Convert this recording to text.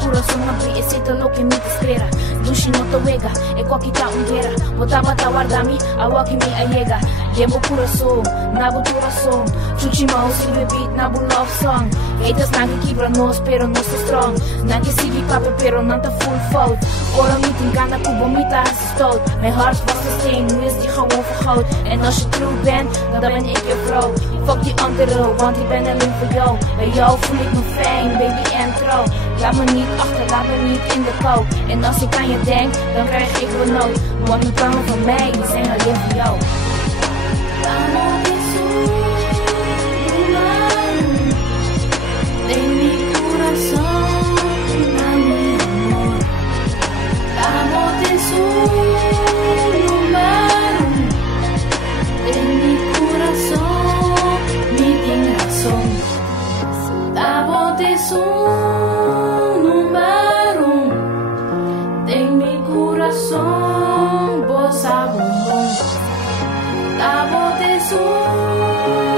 corazón abrí, existe lo que me te espera. Dushi no te wega, e qualquer ungueira. Bota bata guardami, awa que me allega. Demo coração, nabo coração. Chuchi mão, se beat, nabo love song. Haters não que quebra nós, pero nós é strong. Não que sigue papel, pero não tá full fout. Ora me tem gana, cubo me tá assistout. Mijn hart vast is steen, nu is die gewoon vergroot. En als je true bent, dan ben ik je vrouw. Fuck die andere, want ik ben alleen voor jou. Bij jou voel ik me fijn, baby en trouw. Laat me niet achter, laat me niet in de kou. En als ik aan je denk, dan krijg ik nood. Want de plannen van mij, die zijn alleen voor jou. Amor de su de mi corazón, a mi amor. Amor de su de mi corazón, mi tiene razón. Amor de su de mi corazón, vos a bombón. La voz de su